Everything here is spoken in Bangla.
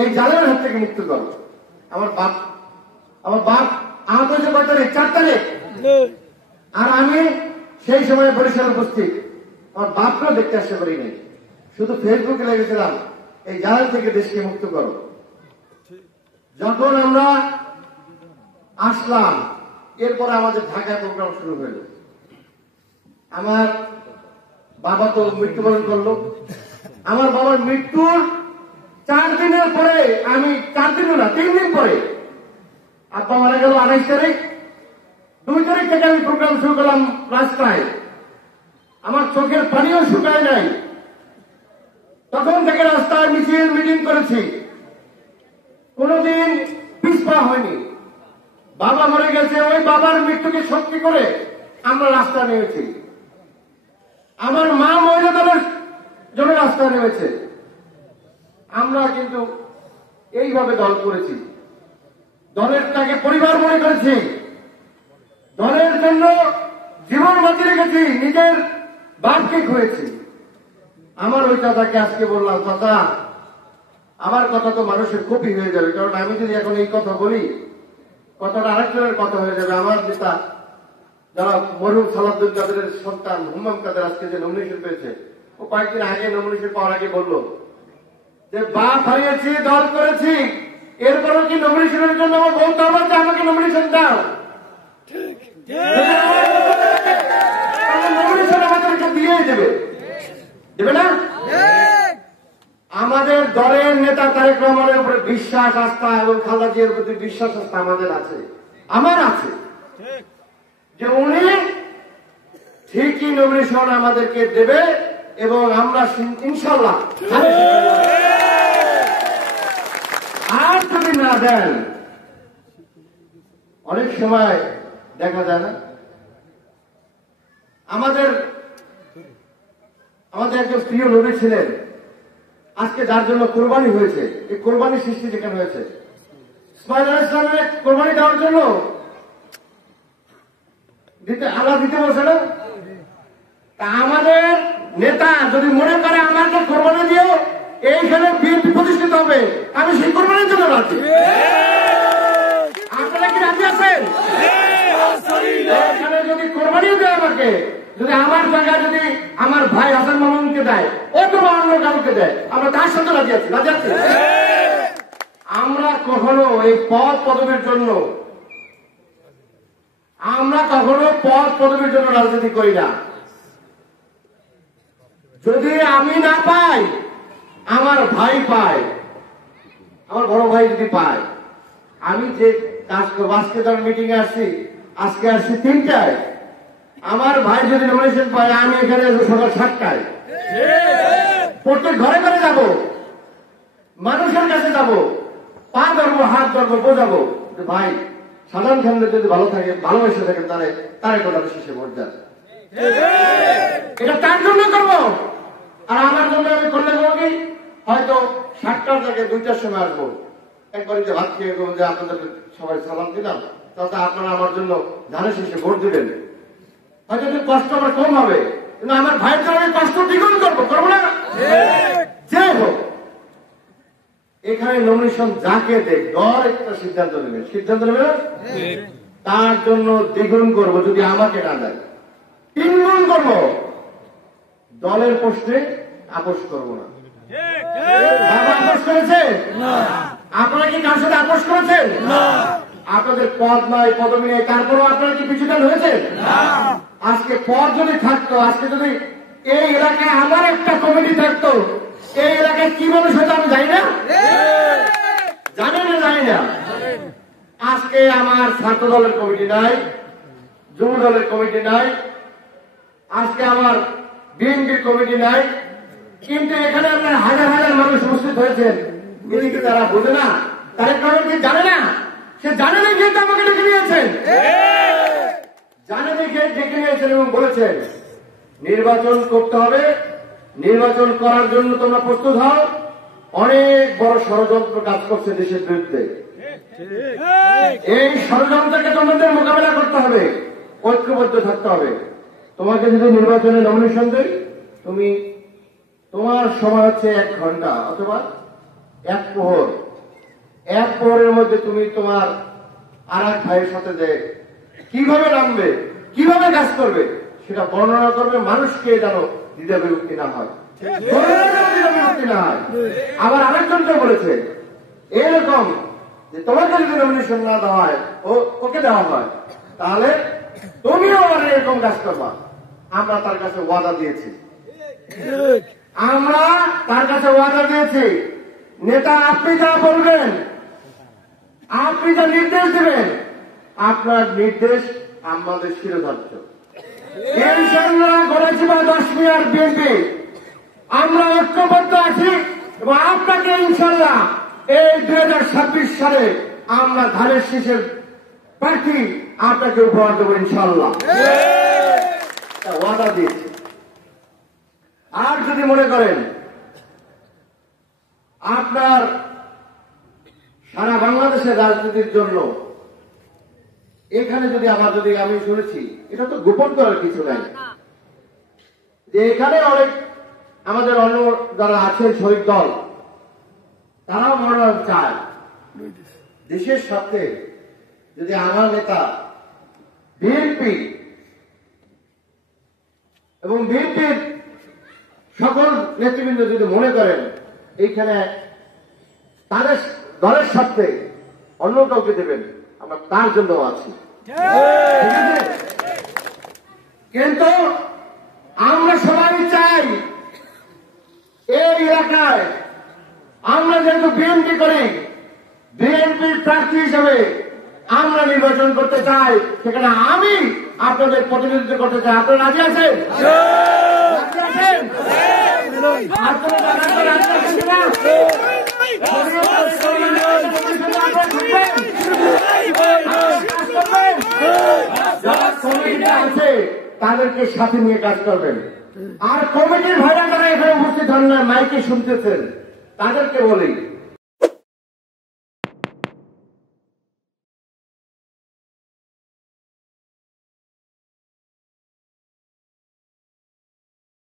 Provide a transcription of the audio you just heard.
এই জালের হাত থেকে মুক্ত করো। আমার বাপ আহত হয়েছে 4 তারিখ, আর আমি সেই সময় বরিশাল উপস্থিত। আমার বাপকেও দেখতে আসতে পারি নাই, শুধু ফেসবুকে লেগেছিলাম এই জাল থেকে দেশকে মুক্ত করো। যখন আমরা আসলাম, এরপরে আমাদের ঢাকায় প্রোগ্রাম শুরু হইল। আমার বাবা তো মৃত্যুবরণ করলো। আমার বাবার মৃত্যুর 4 দিনের পরে, আমি 4 দিন না 3 দিন পরে আব্বা মারা গেল 28 তারিখ। 2 তারিখ থেকে আমি প্রোগ্রাম শুরু করলাম রাস্তায়। আমার চোখের পানিও শুকায় নাই। তখন থেকে রাস্তায় মিছিল মিটিং করেছি, কোনদিন পিছপা হয়নি। বাবা মরে গেছে, ওই বাবার মৃত্যুকে শক্তি করে আমরা রাস্তা নেমেছি। আমার মা মহিলা দলের জন্য রাস্তা নেমেছে। আমরা কিন্তু এইভাবে দল করেছি, দলের তাকে পরিবার মনে করেছি, দলের জন্য জীবন বাঁচিয়ে রেখেছি, নিজের বাপকে খুঁয়েছি। আমার ওই চাচাকে আজকে বললাম, চাচা আমার কথা তো মানুষের কপি হয়ে যাবে, কারণ আমি যদি এখন এই কথা বলি কথাটা আরেকজনের কথা হয়ে যাবে। আমার নেতা যারা মরহুম সালাউদ্দিন কাদেরের সন্তান হুম্মাম কাদের আজকে যে নমিনেশন পেয়েছে, ও কয়েকদিন আগে নমিনেশন পাওয়ার আগে বললো যে বাপ হারিয়েছি, দল করেছি, এরপরও কি নমিনেশনের জন্য আমার বলতে হবে যে আমাকে নমিনেশন দাও। নমিনেশন আমাদেরকে দিয়েই দেবে না? আমাদের দলের নেতা তারেক রহমানের উপরে বিশ্বাস আস্থা এবং খালেদা জিয়ার প্রতি বিশ্বাস আস্থা আমাদের আছে, আমার আছে, যে উনি ঠিকই নমিনেশন আমাদেরকে দেবে এবং আমরা ইনশাল্লাহ। আর যদি না দেন, অনেক সময় দেখা যায় না, আমাদের একজন প্রিয় নবী ছিলেন, আজকে যার জন্য কোরবানি হয়েছে, এই কোরবানি সৃষ্টি যেখানে হয়েছে ইসমাইল আলাইহিস সালামের কোরবানি দেওয়ার জন্য আল্লাহ দিতে বলছে না? তা আমাদের নেতা যদি মনে করে আমাকে কোরবানি দিও, এইখানে বিএনপি প্রতিষ্ঠিত হবে, আমি সেই কোরবানির জন্য রাজি। আপনারা কি রাজি আছেন? এখানে যদি কোরবানিও দেয় আমাকে, যদি আমার জায়গায় যদি আমার ভাই হাসান মামুনকে দেয়, অথবা অন্য কাউকে দেয়, আমরা তার সাথে রাজি আছি। আমরা কখনো এই পদ পদবীর জন্য রাজনীতি করি না। যদি আমি না পাই, আমার ভাই পায়, আমার বড় ভাই যদি পায়, আমি যে কাজ করবো, আজকে তার মিটিং এ আসছি, আজকে আসছি 3টায়, আমার ভাই যদি নমিনেশন পায়, আমি এখানে সকাল 7টায় প্রত্যেক ঘরে ঘরে যাব, মানুষের কাছে যাব, পা ধরবো, হাত ধরবো, বোঝাবো যে ভাই সাধারণ খানদের যদি ভালো থাকে, ভালোবেসে থাকেন, তারে কথা শেষে ভোট দেন। এটা তার জন্য করবো। আর আমার জন্য আমি করলে করবো কি, হয়তো 7টার জায়গায় 2টার সময় আসবো, একবার যে ভাত খেয়ে যে আপনাদের সবাই সালাম দিলাম, তাহলে আপনারা আমার জন্য ধানের শেষে ভোট দিবেন। হয়তো একটু কষ্ট আমার কম হবে, কিন্তু আমার ভাইয়ের জন্য আমি কষ্ট দ্বিগুণ করবো না? যে হোক, এখানে নমিনেশন যাকে দেখ, দল একটা সিদ্ধান্ত নেবে না, তার জন্য দ্বিগুণ করবো। যদি আমাকে না দেয়, 3 গুণ করবো। দলের প্রশ্নে আপোষ করবো না। বাবা আপোষ করেছে? আপনারা কি কার সাথে আপোষ করেছেন? আপনাদের পদ নয়, পদবী নেই, তারপরেও আপনারা কি পিছুটান হয়েছেন? আজকে পদ যদি থাকতো, আজকে যদি এই এলাকায় আমার একটা কমিটি থাকতো, এই এলাকায় কি মানুষ হয়তো আমি জানি না, জানি না। আজকে আমার ছাত্র দলের কমিটি নাই, যুব দলের কমিটি নাই, আজকে আমার বিএনপির কমিটি নাই, কিন্তু এখানে আপনার হাজার হাজার মানুষ উপস্থিত হয়েছেন। এদিকে তারা বোঝে না, তারেক রহমান কি জানে না? সে জানে না, কিন্তু আমাকে ডেকে নিয়েছেন, জানে দেখে ডেকে নিয়েছেন এবং বলেছেন নির্বাচন করতে হবে, নির্বাচন করার জন্য তোমরা প্রস্তুত হও। অনেক বড় ষড়যন্ত্র কাজ করছে দেশের বিরুদ্ধে, এই ষড়যন্ত্রকে তোমাদের মোকাবেলা করতে হবে, ঐক্যবদ্ধ থাকতে হবে। তোমাকে যদি নির্বাচনে নমিনেশন দেয়, তোমার সময় হচ্ছে 1 ঘন্টা অথবা 1 প্রহর, পরের মধ্যে তুমি তোমার আর এক ভাইয়ের সাথে যে কিভাবে নামবে, কিভাবে কাজ করবে, সেটা বর্ণনা করবে, মানুষকে যেন দ্বিধা বিভক্তি না হয়, বিভক্তি না হয়। আবার আরেকজনকে বলেছে এরকম যে তোমাকে যদি নমিনেশন না দেওয়া হয়, ওকে দেওয়া হয়, তাহলে তুমিও আবার এরকম কাজ করবা। আমরা তার কাছে ওয়াদা দিয়েছি, আমরা তার কাছে ওয়াদা দিয়েছি, নেতা আপনি যা বলবেন, আপনি যা নির্দেশ দেবেন, আপনার নির্দেশ আমাদের শিরোধার্য। ইনশাআল্লাহ গণসভা 10 মিনিট বিএনপি আমরা ঐক্যবদ্ধ আছি এবং আপনাকে ইনশাআল্লাহ এই 2026 সালে আমরা ধানের শীষের প্রার্থী আপনাকে উপহার দেবো ইনশাআল্লাহ, ওয়াদা দিয়েছি। আর যদি মনে করেন আপনার সারা বাংলাদেশের রাজনীতির জন্য এখানে যদি আমি শুনেছি, এটা তো গোপন করার কিছু নাই, যে এখানে অনেক আমাদের অন্য যারা আছেন শহীদ দল, তারাও মনোনয়ন চায়। দেশের সাথে যদি আমার নেতা বিএনপি এবং বিএনপির সকল নেতৃবৃন্দ যদি মনে করেন এইখানে তাদের দলের সাথে অন্য কাউকে দেবেন, আমরা তার জন্য আছি। কিন্তু আমরা সবাই চাই এই এলাকায় আমরা যেহেতু বিএনপি করি, বিএনপির প্রার্থী হিসেবে আমরা নির্বাচন করতে চাই, সেখানে আমি আপনাদের প্রতিনিধিত্ব করতে চাই। আপনারা রাজি আছেন? রাজি আছেন? আপনারা রাজি আছেন কিনা? যারা কমিটিতে আছে তাদেরকে সাথে নিয়ে কাজ করবেন। আর কমিটির ভাইরা যারা এখানে উপস্থিত হন না, মাইকে শুনতেছেন, তাদেরকে বলি